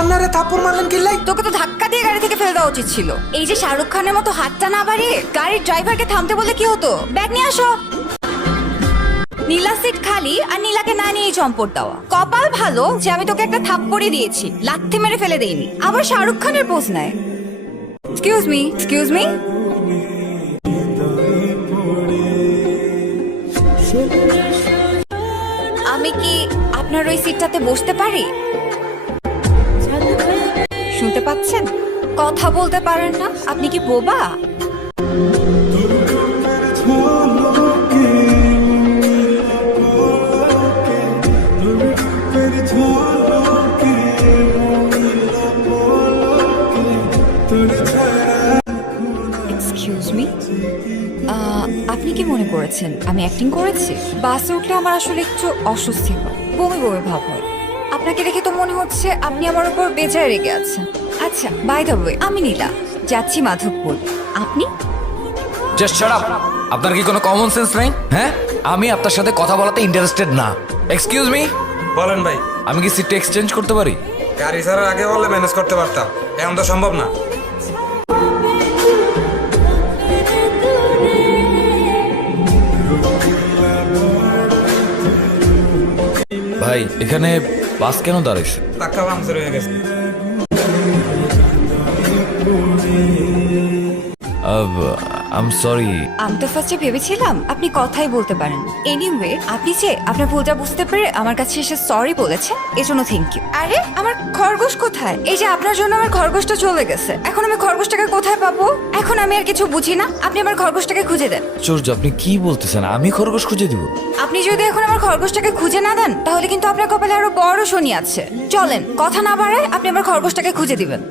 আপনারে থাপ্পড় মারলেন কিল্লাই? তোকে তো ধাক্কা দিয়ে গাড়ি থেকে ফেলে দেওয়া উচিত ছিল। এই যে শাহরুখ খানের মতো হাতটা না বাড়িয়ে গাড়ির ড্রাইভারকে থামতে বলে কি হতো? ব্যাগ নিয়ে আসো। নীলা সিট খালি আর নীলাকে না নিয়ে চম্পট দেওয়া। কপাল ভালো যে আমি তোকে একটা থাপ্পড়ই দিয়েছি, লাথি মেরে ফেলে দেইনি। আবার শাহরুখ খানের পোজ নেয়। Excuse me, excuse me. আমি কি আপনার ওই সিটটাতে বসতে পারি? শুনতে পাচ্ছেন? কথা বলতে পারেন না? আপনি কি বোবা? এক্সকিউজ মি, আপনি কি মনে করেছেন আমি অ্যাক্টিং করেছি? বাসে উঠলে আমার আসলে একটু অস্বস্তি হয়, বমি বমি ভাব হয়। আপনাকে দেখে তো মনে হচ্ছে আপনি আমার উপর বেজায় রেগে আছেন। আচ্ছা, বাই দ্য ওয়ে, আমি নীলা, যাচ্ছি মাধবপুর। আপনি? Just shut up. আপনার কি কোনো কমন সেন্স নাই? হ্যাঁ, আমি আপনার সাথে কথা বলাতে ইন্টারেস্টেড না। এক্সকিউজ মি, বলেন ভাই। আমি কি সিটটা এক্সচেঞ্জ করতে পারি? গাড়ি ছাড়ার আগে বললে ম্যানেজ করতে পারতাম, এখন তো সম্ভব না। ভাই, এখানে বাস কেন দাঁড়াইছে? টাকা পাংচার হয়ে গেছে। আম সরি। আমি তো ফার্স্টে ভেবেছিলাম আপনি কথাই বলতে পারেন। এনিওয়ে, আপনি যে আপনার ভুলটা বুঝতে পেরে আমার কাছে এসে সরি বলেছেন, এজন্য থ্যাংক ইউ। আরে, আমার খরগোশ কোথায়? এই যে আপনার জন্য আমার খরগোশটা চলে গেছে, এখন আমি খরগোশটাকে কোথায় পাবো? এখন আমি আর কিছু বুঝি না, আপনি আমার খরগোশটাকে খুঁজে দেন। আশ্চর্য, আপনি কি বলতেছেন? আমি খরগোশ খুঁজে দিব? আপনি যদি এখন আমার খরগোশটাকে খুঁজে না দেন, তাহলে কিন্তু আপনার কপালে আরো বড় শনি আছে। চলেন, কথা না বাড়ায় আপনি আমার খরগোশটাকে খুঁজে দিবেন।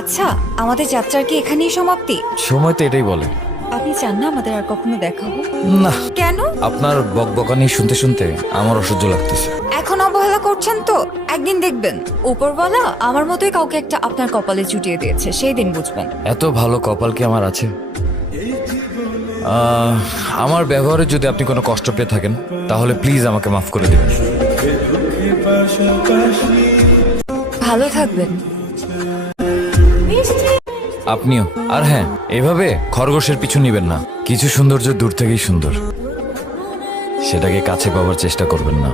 আচ্ছা, আমাদের যাত্রার কি এখানেই সমাপ্তি? সময় তো এটাই বলে। আপনি চান না আমাদের আর কখনো দেখা হোক? না। কেন? আপনার বকবকানি শুনতে শুনতে আমার অসহ্য লাগতেছে। এখন অবহেলা করছেন তো, একদিন দেখবেন উপরওয়ালা আমার মতোই কাউকে একটা আপনার কপালে চুটিয়ে দিয়েছে, সেই দিন বুঝবেন। এত ভালো কপাল কি আমার আছে? আমার ব্যবহারে যদি আপনি কোনো কষ্ট পেয়ে থাকেন, তাহলে প্লিজ আমাকে মাফ করে দিবেন। ভালো থাকবেন। আপনিও। আর হ্যাঁ, এভাবে খরগোশের পিছু নিবেন না। কিছু সৌন্দর্য দূর থেকেই সুন্দর, সেটাকে কাছে পাওয়ার চেষ্টা করবেন না।